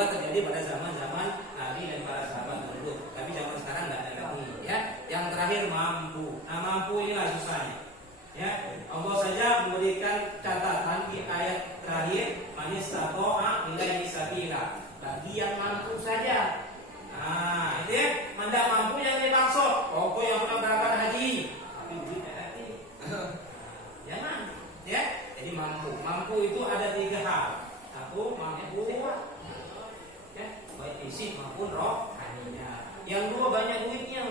kedua terjadi pada zaman-zaman Nabi dan para sahabat dulu. Tapi zaman sekarang nggak ada lagi. Ya. Yang terakhir mampu. Nah mampu inilah susahnya. Ya, Allah saja memberikan catatan di ayat terakhir, manistato'a ilaihi sabila. Bagi yang mampu saja. Nah, itu ya, tidak mampu yang dimaksud. Pokok yang pernah berangkat haji, tapi duit hati. Jangan, ya. Jadi mampu. Mampu itu ada 3 hal. Satu, mampu ya, baik fisik maupun rohaninya. Yang dua banyak duitnya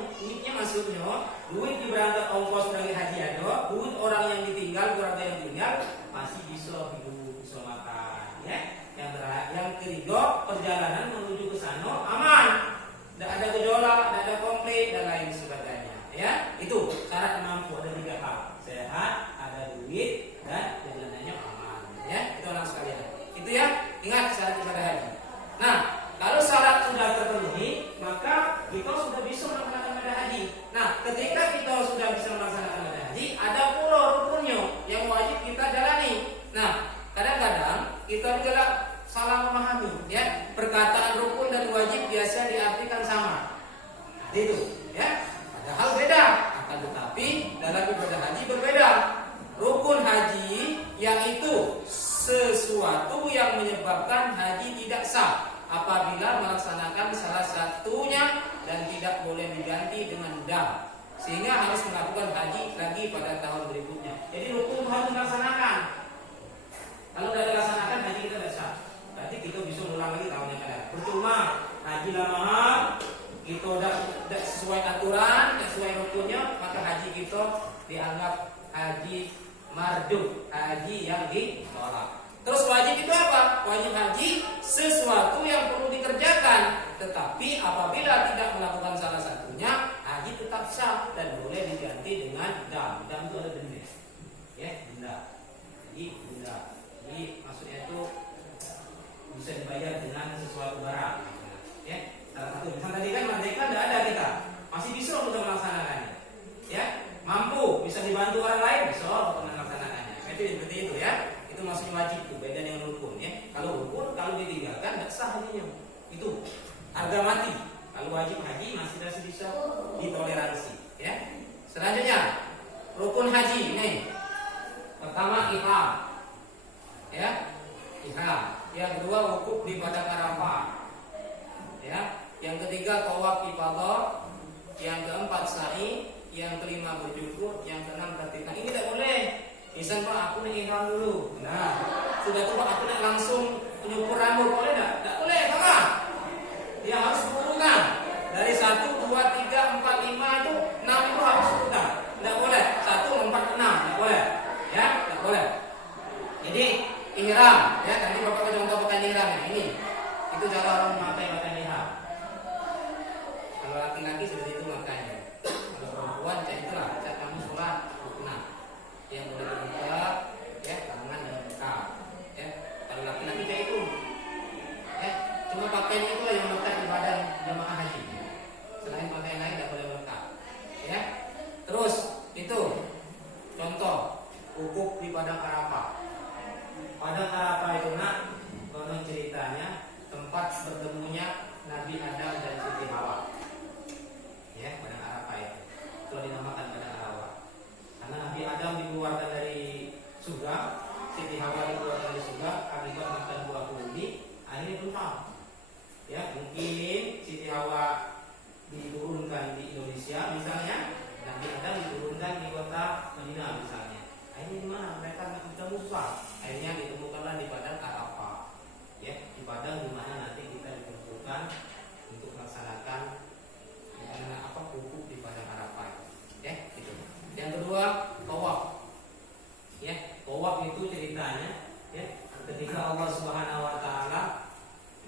maksudnya duit di berangkat ongkos dari haji ada, duit orang yang ditinggal, keluarga yang tinggal masih bisa hidup, bisa makan, ya. Yang ketiga perjalanan menuju ke sana aman, tidak ada gejolak, tidak ada konflik dan lain sebagainya, ya. Itu syarat mampu ada 3 hal, sehat, ada duit dan perjalanannya aman, ya. Itu orang sekalian. Itu ya, ingat syarat ibadah haji. Nah, kalau syarat sudah terpenuhi, maka kita sudah bisa melaksanakan ibadah haji. Nah, ketika kita sudah bisa melaksanakan ibadah haji, ada pula rukunnya yang wajib kita jalani. Nah, kadang-kadang kita juga salah memahami, ya. Perkataan rukun dan wajib biasa diartikan sama. Itu, ya. Padahal beda. Akan tetapi dalam ibadah haji berbeda. Rukun haji yang itu sesuatu yang menyebabkan haji tidak sah apabila melaksanakan salah satunya dan tidak boleh diganti dengan dam, sehingga harus melakukan haji lagi pada tahun berikutnya. Jadi rukun harus dilaksanakan. Kalau tidak dilaksanakan haji kita tidak sah. Berarti kita bisa ulang lagi tahun yang akan. Percuma haji lama kita tidak sesuai aturan, tidak sesuai rukunnya, maka haji kita dianggap haji mardud, haji yang ditolak. Terus wajib itu apa? Wajib haji sesuatu yang perlu dikerjakan, tetapi apabila tidak melakukan salah satunya, haji tetap sah dan boleh diganti dengan dam. Dam itu ada denda, ya, denda. Jadi denda. Jadi maksudnya itu bisa dibayar dengan sesuatu barang, ya. Salah satu. Misalnya tadi kan merdeka tidak ada kita, masih bisa untuk melaksanakannya, ya. Mampu, bisa dibantu orang lain, bisa untuk melaksanakannya. Itu seperti itu, ya. Itu maksudnya wajib, itu beda dengan rukun, ya. Kalau rukun kalau ditinggalkan tidak sah hajinya. Itu harga mati. Kalau wajib haji masih bisa ditoleransi, ya. Selanjutnya rukun haji ini. Pertama ihram, ya, ihram. Yang kedua wukuf di padang Arafah, ya. Yang ketiga tawaf ifadah. Yang keempat sa'i. Yang kelima berjumhur. Yang keenam tertib. Ini tidak boleh. Misal Pak, aku nak ihram dulu. Nah, sudah tuh Pak, aku nak langsung menyukur rambut, boleh tak? Tak boleh, Pak. Dia harus berurutan. Dari 1, 2, 3, 4, 5 itu 6 itu harus berurutan. Tidak boleh. 1, 4, 6, tidak boleh. Ya, tidak boleh. Jadi ihram, ya. Nanti Bapak contoh pakaian ihram ya. Ini. Itu cara orang memakai pakaian ihram. Kalau laki-laki seperti itu makanya. Kalau perempuan kayak itulah, cara kamu sholat rukun. Yang boleh dibuka, ya, tangan dan muka, ya. Kalau laki-laki kayak itu, ya, cuma pakaian itu yang melekat di badan jemaah haji. Selain pakaian lain tidak boleh melekat, ya. Terus itu contoh wukuf di padang Arafah. Padang Arafah itu nak, konon ceritanya tempat bertemunya Nabi Adam dan Siti Hawa, ya. Padang Arafah itu dinamakan padang Arafah. Karena Nabi Adam dikeluarkan dari surga, Siti Hawa dikeluarkan dari surga akibat makan buah kurdi, akhirnya tumpah. Ya, mungkin Siti Hawa diturunkan di Indonesia misalnya, Nabi Adam diturunkan di kota Madinah misalnya. Akhirnya di mana? Mereka nggak ketemu susah. Akhirnya ditemukanlah di padang Arafah. Ya, di padang di mana nanti kita dikumpulkan untuk melaksanakan wukuf di padang Arafah. Ya, gitu. Yang kedua, tawaf. Ya, tawaf itu ceritanya, ya, ketika Allah Subhanahu wa taala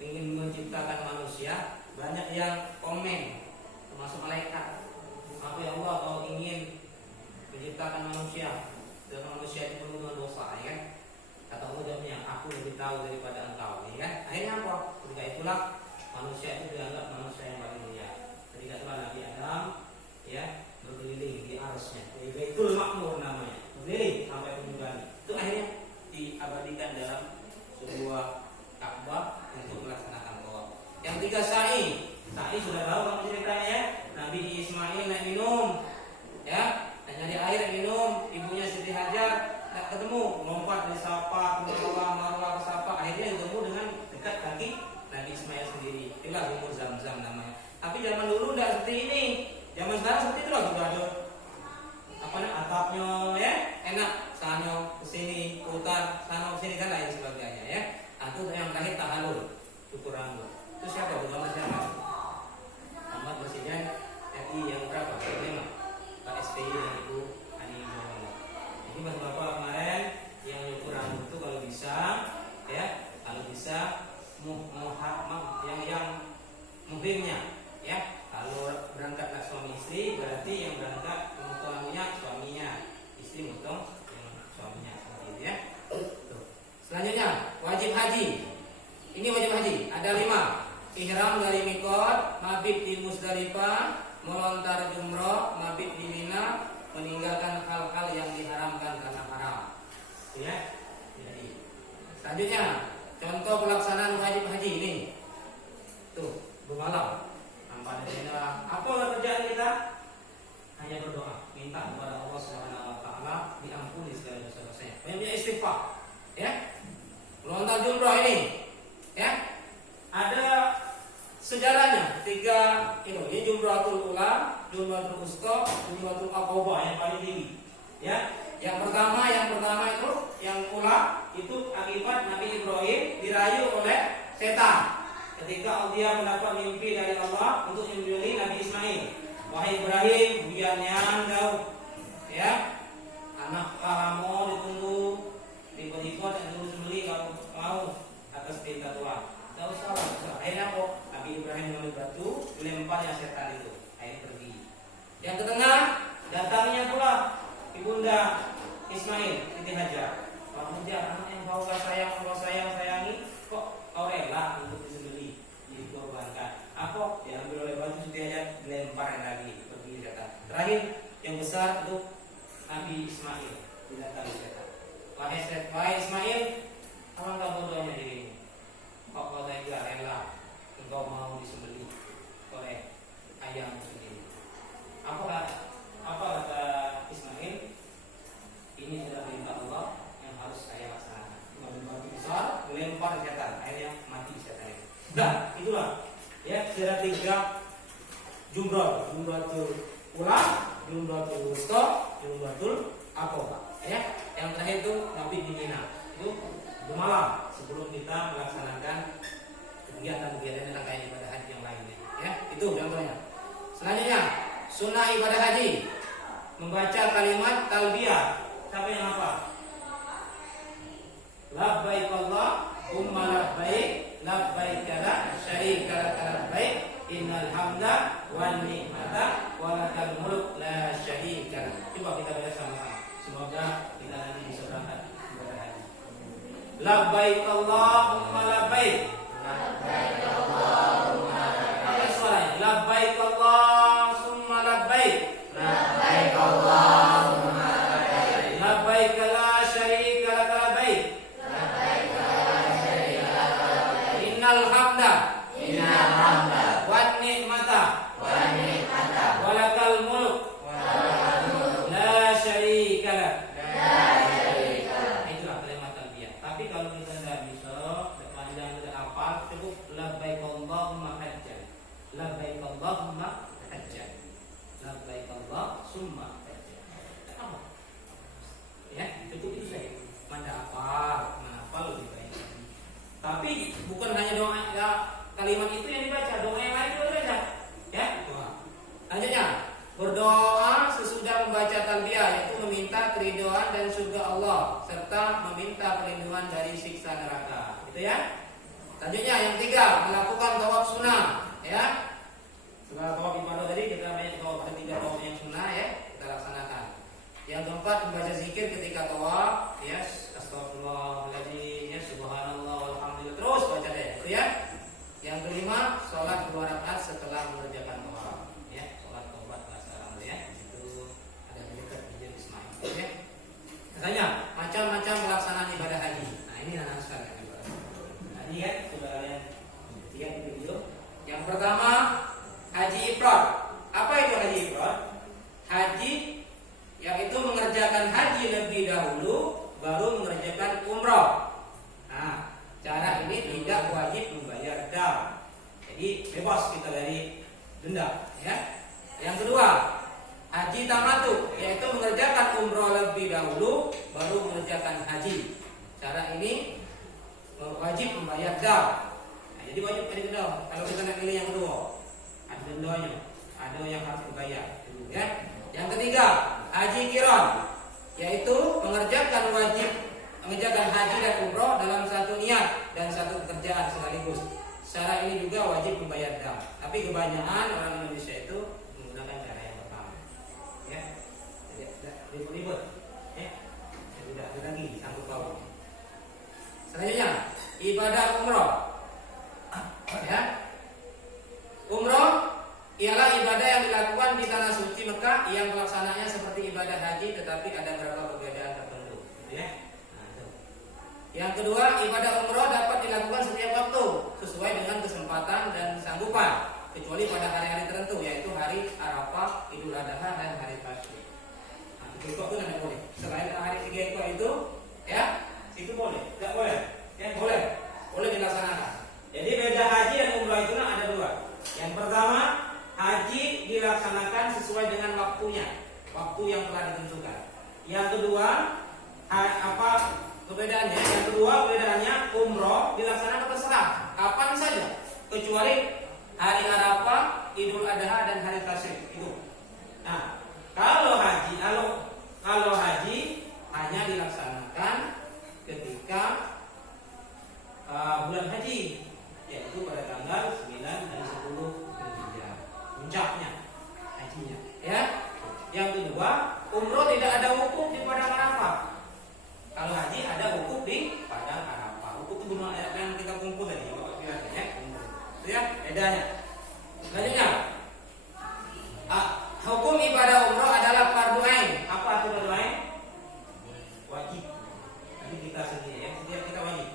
ingin menciptakan manusia, banyak yang komen, termasuk malaikat. Apa ya Allah, kau ingin menciptakan manusia dan manusia itu penuh dengan dosa, ya kan? Kata Allah jawabnya, aku lebih tahu daripada engkau, ya kan? Akhirnya apa? Ketika itulah manusia itu dianggap manusia yang paling mulia. Ketika itulah Nabi Adam, ya, berkeliling di arusnya, Baitul Makmur namanya, berkeliling sampai ujung langit. Itu akhirnya diabadikan dalam sebuah Ka'bah untuk melaksanakan tawaf. zaman dulu tidak seperti ini. Zaman sekarang seperti itu loh, sudah ada atapnya ya, enak, sana kesini, putar, sana kesini kan lain sebagainya ya. Nah, itu yang terakhir tahalul, cukur rambut. Itu siapa? Muhammad siapa? Muhammad Presiden RI yang berapa? Kelima. Pak SBY dan Ibu Ani Yudhoyono. Jadi bapak kemarin yang cukur rambut itu kalau bisa ya, kalau bisa yang muhrimnya ya. Kalau berangkatlah suami istri, berarti yang berangkat memotongnya suaminya, istri motong suaminya seperti itu ya. Selanjutnya wajib haji. Ini wajib haji ada 5. Ihram dari mikot, mabit di Musdalifah, melontar jumroh, mabit di Mina, meninggalkan hal-hal yang diharamkan karena haram. Ya. Jadi selanjutnya contoh pelaksanaan wajib haji ini. Tuh, bermalam. Apa kerjaan kita? Hanya berdoa, minta kepada Allah Subhanahu wa taala diampuni segala dosa-dosanya. Banyak istighfar, ya. Melontar jumroh ini, ya. Ada sejarahnya 3 itu, ya, Jumratul Ula, Jumratul Wusta, Jumratul Aqabah yang paling tinggi, ya. Yang pertama itu yang Ula itu akibat Nabi Ibrahim dirayu oleh setan. Ketika dia mendapat mimpi dari Allah untuk menyembelih Nabi Ismail. Wahai Ibrahim, biarnya jauh, ya, anak kamu ditunggu di Bodikot yang dulu sembelih kalau mau atas perintah Tuhan. Tidak usah. Akhirnya kok Nabi Ibrahim mengambil batu, dilemparnya setan itu, akhirnya pergi. Yang ketengah datangnya pula ibunda Ismail, Siti Hajar. Kalau mengejar anak yang kau sayangi, kok kau rela untuk disembelih, dikorbankan? Apa? Diambil oleh batu Siti Hajar, dilempar lagi, pergi setan. Terakhir yang besar itu Nabi Ismail, didatangi setan. Wahai Ismail, alangkah bodohnya dirimu. Kok kau tega rela engkau mau disembelih oleh ayahmu sendiri? Apa kata Ismail? Ini adalah perintah Allah yang harus saya laksanakan. Mengambil batu besar, melempar setan, akhirnya mati setan itu. Dan itulah ya kira 3 Jumratul Ula, Jumratul Wusta, Jumratul Aqabah. Ya, yang terakhir itu Nabi di Mina. Itu bermalam sebelum kita melaksanakan kegiatan-kegiatan rangkaian ibadah haji yang lainnya. Ya, itu contohnya. Selanjutnya, sunnah ibadah haji membaca kalimat talbiyah. Siapa yang hafal? Labbaik Allahumma labbaik, labbaik la syarika lak labbaik, innal hamda wan ni'mata wa lakal mulk la syarika lak. Coba kita baca sama-sama. Semoga kita nanti bisa berangkat ibadah haji. Labbaik Allahumma labbaik. Labbaik Allahumma labbaik. Apa suaranya? Labbaik Allahumma labbaik. Labbaik Allahumma labbaik. Labbaik la syarika lak labbaik. Labbaik la syarika lak labbaik. Innal hamda wan ni'mata wa lakal mulk la syarika lak. Itulah kalimat talbiyah. Tapi kalau kita tidak bisa, panjang tidak hafal, cukup labbaik Allahumma hajjan. Labbaik Allahumma hajjan. Labbaik Allahumma hajjan. Apa? Ya, cukup itu saja. Mana hafal lebih baik. Tapi bukan hanya doa ya, kalimat itu yang dibaca, doa yang lain juga dibaca. Ya, doa. Lanjutnya, berdoa sesudah membaca talbiyah, yaitu meminta keridhaan dan surga Allah serta meminta perlindungan dari siksa neraka. Gitu ya. Selanjutnya yang 3, melakukan tawaf sunnah, ya. Setelah tawaf ibadah tadi kita banyak tawaf, ada 3 tawaf yang sunnah ya, kita laksanakan. Yang keempat, membaca zikir ketika tawaf, ya, astagfirullahaladzim, ya, subhanallah walhamdulillah, terus baca deh, gitu ya. Yang kelima, sholat 2 rakaat setelah mengerjakan tawaf, ya, sholat taubat bahasa Arab ya. Itu ada dekat di Ismail, ya. Katanya macam-macam pelaksanaan ibadah haji. Nah, ini anak sekalian. Nah, lihat coba kalian lihat di video. Yang pertama, haji ifrad. Apa itu haji ifrad? Haji yaitu mengerjakan haji lebih dahulu baru mengerjakan umrah. Nah, cara ini tidak wajib membayar dam. Jadi bebas kita dari denda. Ya. Yang kedua, haji tamattu, yaitu mengerjakan umroh lebih dahulu baru mengerjakan haji. Cara ini wajib membayar dam. Nah, jadi wajib ada denda. Kalau kita nak pilih yang kedua, ada dendanya, ada yang harus dibayar. Ya. Yang ketiga, haji qiran, yaitu mengerjakan haji dan umroh dalam satu niat dan satu pekerjaan sekaligus. Secara ini juga wajib membayar dam. Tapi kebanyakan orang Indonesia itu menggunakan cara yang pertama. Ya, tidak ribut-ribut. Ya, tidak ada lagi sangkut paut. Selanjutnya, ibadah umroh. Ya, umroh ialah ibadah yang dilakukan di tanah suci Mekah yang pelaksananya seperti ibadah haji, tetapi ada beberapa perbedaan tertentu. Ya. Yang kedua, ibadah umroh dapat dilakukan setiap waktu sesuai dengan kesempatan dan sanggupan, kecuali pada hari-hari tertentu, yaitu hari Arafah, Idul Adha dan hari Tasyrik. Nah, itu pun tidak boleh. Selain hari 3 itu, ya, itu boleh. Tidak boleh. Ya, boleh dilaksanakan. Jadi beda haji dan umroh itu ada dua. Yang pertama, haji dilaksanakan sesuai dengan waktunya, waktu yang telah ditentukan. Yang kedua, perbedaannya? Yang kedua, perbedaannya umroh dilaksanakan terserah kapan saja, kecuali hari Arafah, Idul Adha dan hari Tasyrik itu. Nah, kalau haji hanya dilaksanakan ketika bulan haji, yaitu pada tanggal 9 dan 10 Dzulhijjah, puncaknya hajinya. Ya. Yang kedua, umroh tidak ada wukuf di padang Arafah. Kalau haji ada wukuf di padang Arafah. Wukuf itu gunung yang kita kumpul tadi, Bapak bilang ya. Itu ya bedanya. Selanjutnya, hukum ibadah umroh adalah fardu ain. Apa itu fardu ain? Wajib. Jadi kita sendiri ya, setiap kita wajib.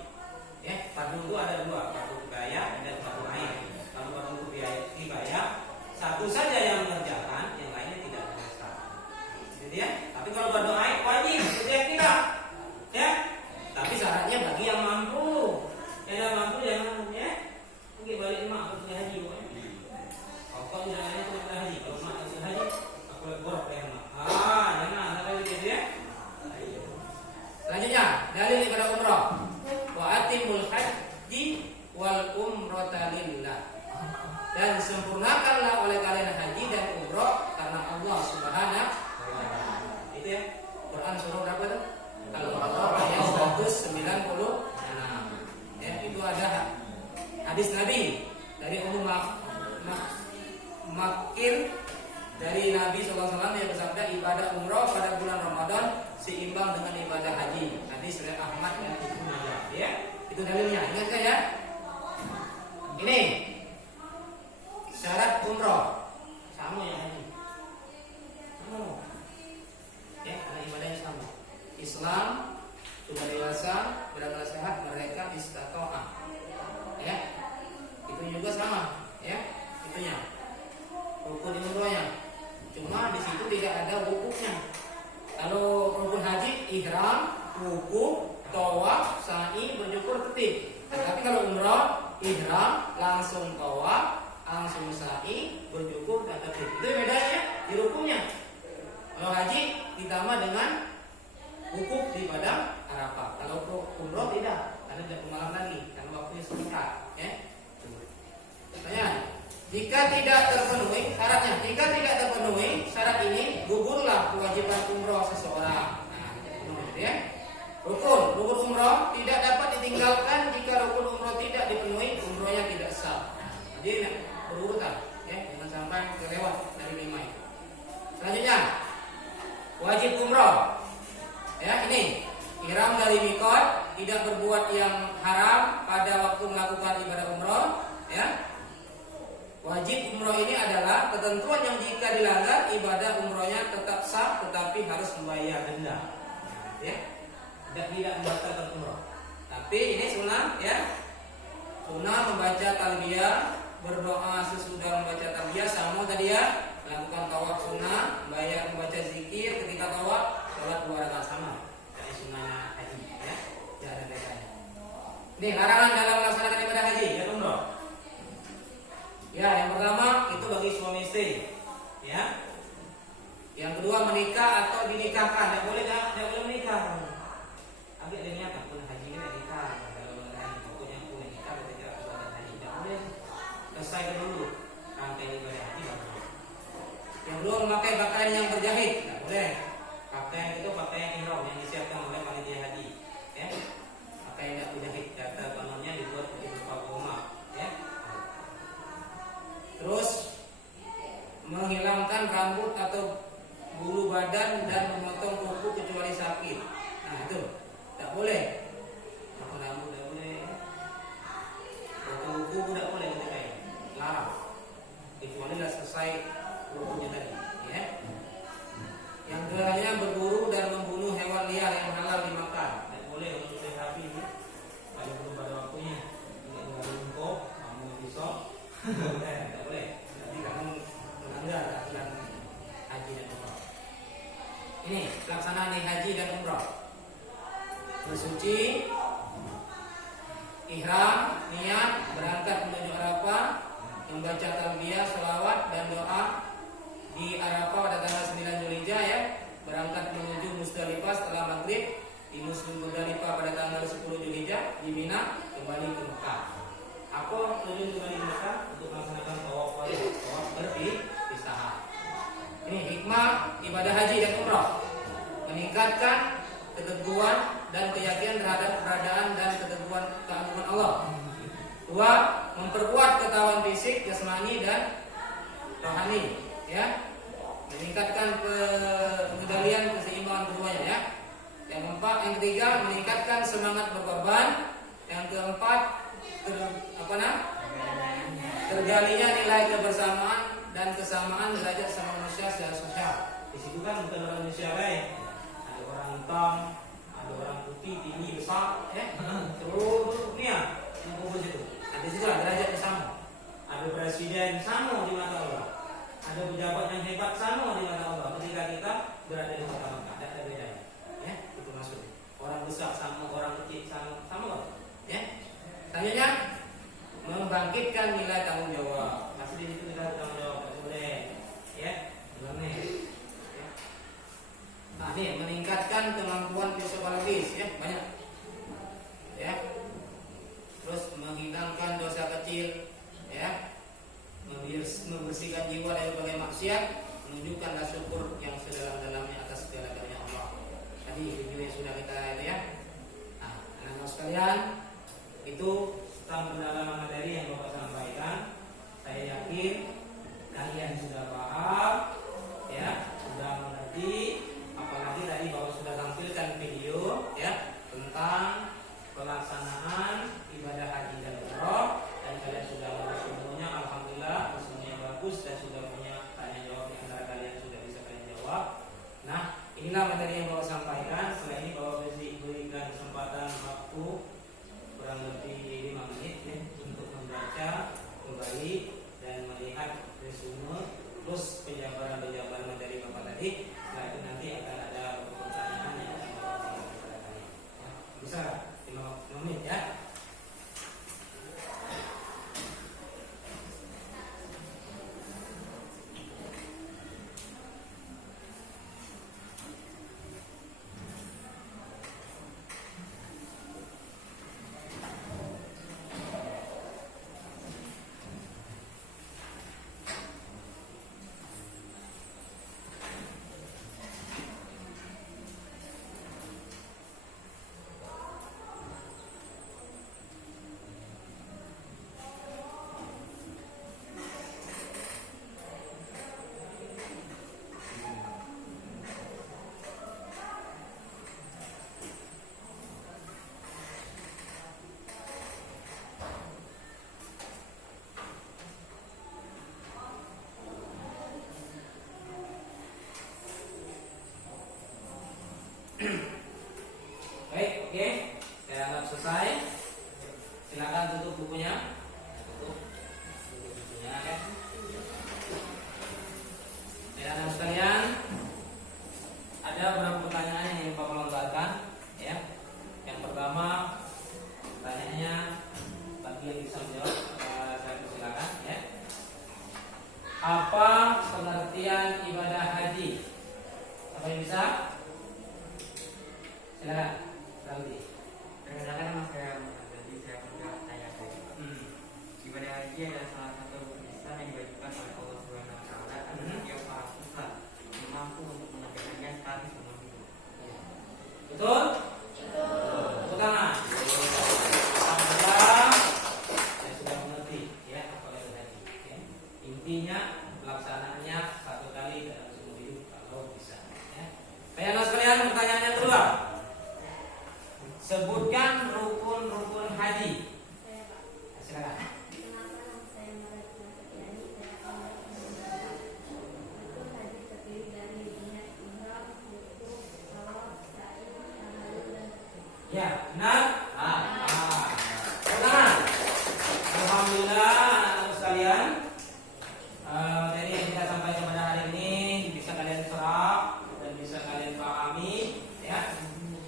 Ya, fardu itu ada dua, fardu kifayah dan fardu ain. Kalau fardu kifayah, satu saja yang mengerjakan, yang lainnya tidak mengerjakan. Jadi ya, tapi kalau fardu ain wajib setiap kita. Ya, tapi syaratnya bagi yang mampu. Yang mampu jangan ya, pergi balik mak aku punya haji pokoknya. Kau jangan aku punya haji. Kalau mak punya haji, aku borok ya mak. Jangan sampai gitu ya. Selanjutnya, dalil ibadah umrah. Wa atimul haji wal umrata lillah. Dan sempurnakanlah oleh kalian haji dan umrah karena Allah Subhanahu wa taala. Itu ya. Quran surah berapa tuh? Al-Baqarah ayat 196. Ya, itu ada hadis Nabi dari Ummu Makir dari Nabi SAW yang bersabda, ibadah umrah pada bulan Ramadan seimbang dengan ibadah haji. Hadis riwayat Ahmad dan Ibnu Majah. Ya, itu dalilnya. Ingat kan ya? Ini syarat umrah sama ya haji. Ya, ada ibadahnya sama. Islam, sudah dewasa, berakal sehat, mereka istitoah. Ya, itu juga sama. Ya, itunya. Rukun umrohnya. Cuma di situ tidak ada wukufnya. Kalau rukun haji, ihram, wukuf, tawaf, sa'i, bersyukur, tertib. Tapi kalau umroh, ihram, langsung tawaf, langsung sa'i, bersyukur dan tertib. Itu bedanya di rukunnya. Kalau haji ditambah dengan wukuf di padang Arafah. Kalau umroh tidak, karena tidak malam lagi, karena waktunya singkat. Ya. Pertanyaan, jika tidak terpenuhi syaratnya, syarat ini gugurlah kewajiban umroh seseorang. Nah, ya. Rukun umroh tidak dapat ditinggalkan jika rukun umroh tidak dipenuhi, umrohnya tidak sah. Jadi berurutan, ya, jangan sampai kelewat dari 5 itu. Selanjutnya, wajib umroh. Ya, ini ihram dari mikot, tidak berbuat yang haram pada waktu melakukan ibadah umroh. Ya, wajib umroh ini adalah ketentuan yang jika dilanggar ibadah umrohnya tetap sah, tetapi harus membayar denda. Ya, tidak membatalkan umroh. Tapi ini sunnah, ya, sunnah membaca talbiyah, berdoa sesudah membaca talbiyah, sama tadi ya, melakukan tawaf sunnah, membaca zikir ketika tawaf. Sholat 2 rakaat sama dari sunnah haji, ya, jangan bedanya. Ini larangan dalam melaksanakan ibadah haji dan umroh. Ya, yang pertama itu bagi menikah atau dinikahkan. Tidak boleh menikah. Agak dia niat pun haji ini nikah. Kalau haji pokoknya aku nikah kita tidak ada haji. Tidak boleh. Selesai dulu rangkaian ibadah haji. Yang kedua, memakai pakaian yang berjahit. Tidak boleh. Pakaian itu pakaian ihram yang disiapkan oleh panitia haji. Ya. Pakaian tidak berjahit. Kata kononnya dibuat dari berupa goma. Ya. Terus menghilangkan rambut atau bulu badan dan memotong kuku kecuali sakit. Nah itu tidak boleh. Potong rambut tidak boleh. Potong kuku tidak boleh ketika ini. Larang. Kecuali sudah selesai kukunya tadi. Ya. Yang keduanya berburu dan membunuh hewan liar yang halal dimakan. Tidak boleh untuk sapi ini. Kalau belum pada waktunya. Tidak boleh bungkuk, kamu pisau. Tidak boleh. Nanti kamu melanggar aturan haji dan umrah. Ini pelaksanaan haji dan umrah. Bersuci, ihram, niat, berangkat menuju Arafah, membaca talbiyah, sholawat dan doa di Arafah pada tanggal 9 Zulhijjah ya. Berangkat menuju Musdalifah setelah maghrib, di Musdalifah pada tanggal 10 Zulhijjah, di Mina kembali ke Mekah. Apa tujuan kembali ke Mekah? Untuk melaksanakan tawaf berpisah. Ini hikmah ibadah haji dan umrah. Meningkatkan keteguhan dan keyakinan terhadap keberadaan dan keteguhan keagungan Allah. Dua, memperkuat ketahuan fisik, jasmani dan rohani, ya. Meningkatkan pengendalian keseimbangan keduanya, ya. Yang ketiga, meningkatkan semangat berkorban. Yang keempat, terjalinya nilai kebersamaan dan kesamaan derajat sama manusia secara sosial. Di situ kan bukan orang Indonesia lain. Ada orang hitam, ada orang putih, tinggi, besar, ya. Seluruh dunia mengumpul situ. Ada juga derajatnya sama. Ada presiden sama di mata Allah. Ada pejabat yang hebat sama di mata Allah. Ketika kita berada di kota Mekah, ada bedanya. Ya, itu maksudnya. Orang besar sama, orang kecil sama, ya. Selanjutnya, membangkitkan nilai tanggung jawab. Masih di situ nilai tanggung jawab, boleh, ya. Boleh. Nah, ini meningkatkan kemampuan psikologis, ya, banyak. Ya. Terus menghilangkan dosa kecil, ya. Membersihkan jiwa dari berbagai maksiat, menunjukkan rasa syukur yang sedalam-dalamnya atas segala karunia Allah. Tadi video yang sudah kita itu, ya. Nah, anak-anak sekalian, itu tentang pendalaman materi yang Bapak sampaikan. Saya yakin kalian sudah paham, ya, sudah mengerti. Apalagi tadi Bapak sudah tampilkan video, ya, tentang pelaksanaan ibadah haji dan umrah, dan kalian sudah mengerti semuanya. Alhamdulillah, semuanya bagus dan sudah punya tanya jawab di antara kalian sudah bisa kalian jawab. Nah, inilah materi yang Bapak sampaikan. Setelah ini Bapak berikan kesempatan waktu kurang lebih 5 menit, ya, untuk membaca kembali dan melihat resume plus penjabaran materi Bapak tadi. Setelah itu nanti akan ada pertanyaan yang akan Bapak sampaikan kepada kalian. Ya, bisa 5 menit, ya. Baik, oke. Saya anggap selesai. Silakan tutup bukunya. Tutup bukunya, ya. Anak sekalian, ada beberapa pertanyaan yang ingin Bapak lontarkan, ya. Yang pertama, pertanyaannya bagi yang bisa menjawab, saya persilakan, ya. Apa pengertian ibadah haji? sekalian, materi yang kita sampaikan pada hari ini bisa kalian serap dan bisa kalian pahami, ya.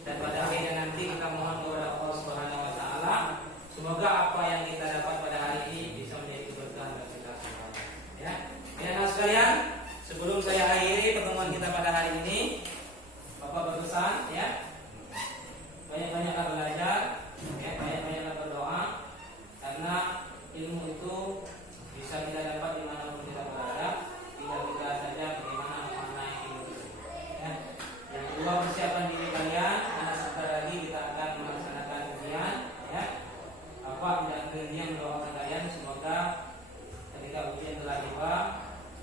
Dan pada akhirnya nanti kita mohon kepada Allah Subhanahu Wa Taala, semoga apa yang kita dapat pada hari ini bisa menjadi berkah bagi kita semua. Ya, anak sekalian, sebelum saya akhiri pertemuan kita pada hari ini, Bapak berpesan, ya, banyak-banyaklah belajar, ya, banyak-banyaklah berdoa, karena ilmu itu bisa kita dapat dimanapun kita berada, tinggal kita saja bagaimana memaknai ilmu itu. Ya. Yang kedua, persiapan diri kalian, karena sebentar lagi kita akan melaksanakan ujian. Ya. Apa yang mendoakan kalian, semoga ketika ujian telah tiba,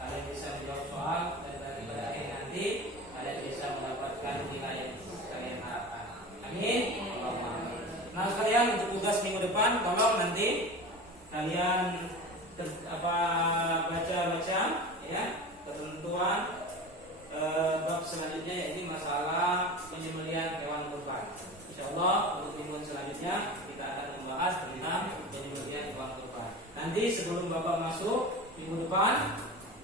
kalian bisa menjawab soal dan pada akhir nanti kalian bisa mendapatkan nilai yang kalian harapkan. Amin. Nah sekalian, untuk tugas minggu depan, tolong nanti kalian baca-baca, ya, ketentuan bab selanjutnya, yaitu masalah penyembelihan hewan kurban. Insyaallah untuk minggu selanjutnya kita akan membahas tentang penyembelihan hewan kurban. Nanti sebelum Bapak masuk minggu depan,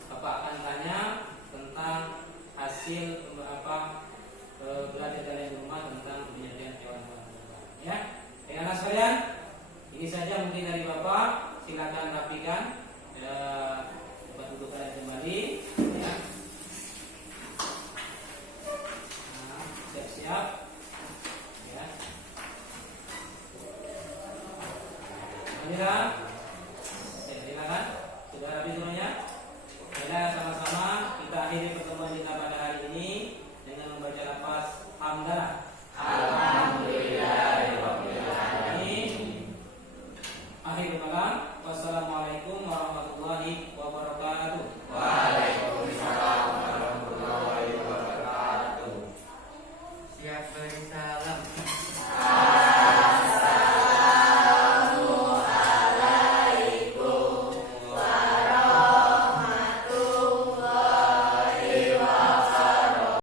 Bapak akan tanya tentang hasil belajar kalian di rumah tentang penyembelihan hewan kurban. Ya, anak sekalian, ini saja mungkin dari Bapak. Silakan rapikan tempat duduk kalian kembali, ya. Nah, siap-siap, ya. Alhamdulillah. Silakan. Sudah rapi semuanya? Ya, sama-sama kita akhiri pertemuan kita pada hari ini dengan membaca lafaz hamdalah. Alhamdulillah. Akhir kalam.